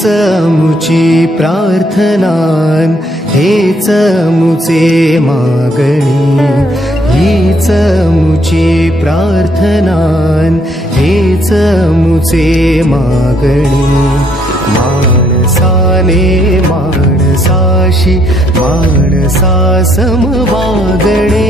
हीच मुची प्रार्थनान, हेच मुचे मागणी. हीच मुची प्रार्थनान, हेच मुचे मागणी. माणसाने माणसाशी माणसा सम वागणे.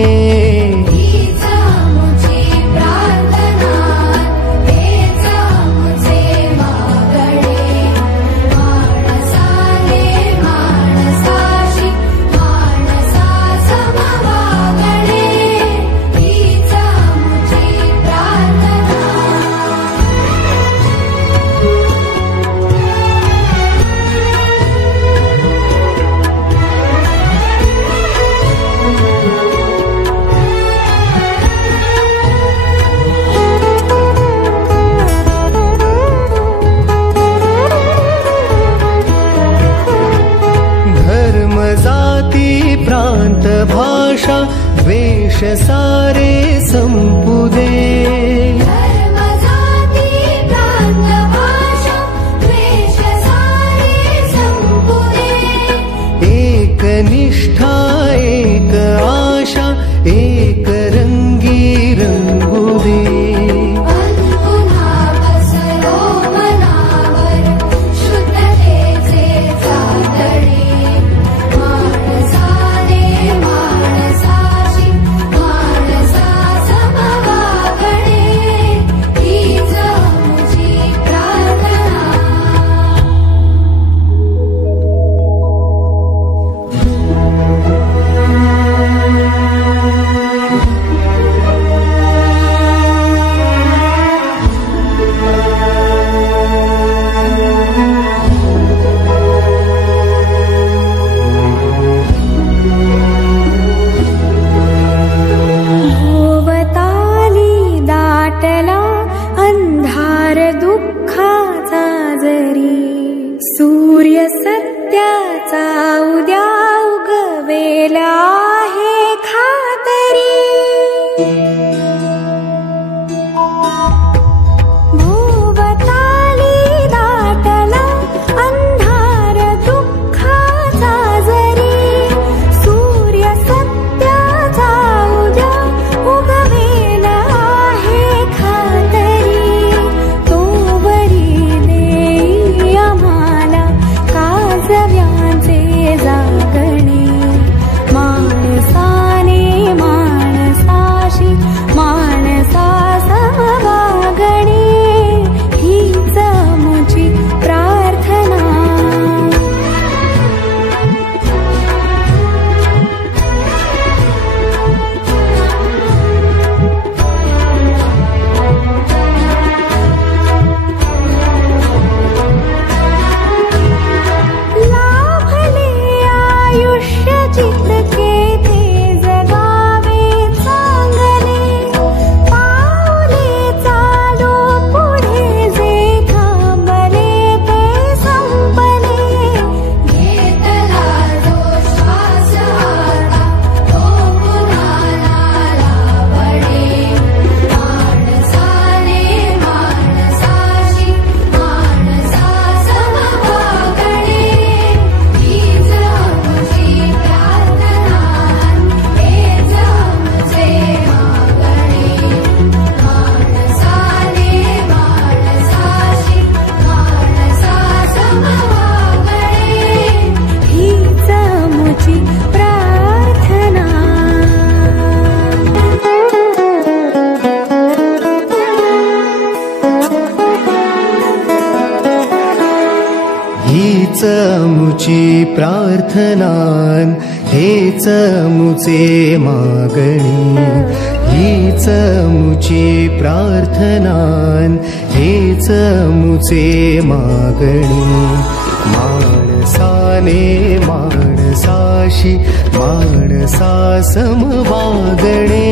प्रांत भाषा द्वेष सारे संपुदे. धर्म जाती प्रांत भाषा द्वेष सारे संपुदे. एक निष्ठा एक आशा एक रंगी रंगुदे. सूर्य सत्याचा उद्या उगवेला आहे खातरी. भोवताली दाटला अंधार दुःखाचा जरी. सूर्य सत्याचा उद्या उगवेला आहे खातरी. तो बरी देई आम्हाला काजव्यांचे जागणे. माणसाने माणसाशी माणसा समवागणे. हीच मुची प्रार्थना. आयुष्य जितके ते जगावे चांगले. पाऊले चालू पुढे जे थांबले ते संपले. घेतला जो श्वास आता तो पुन्हा लाभणे. माणसाने माणसाशी माणसा समवागणे. हीच मुची प्रार्थना, हेच मुचे मागणे. माणसाने माणसाशी माणसा समवागणे. हीच मुची प्रार्थना. हीच मुची प्रार्थनान, हेच मुचे मागणी. हीच मुची प्रार्थनान, हेच मुचे मागणी. माणसाने माणसाशी माणसा सम वागणे.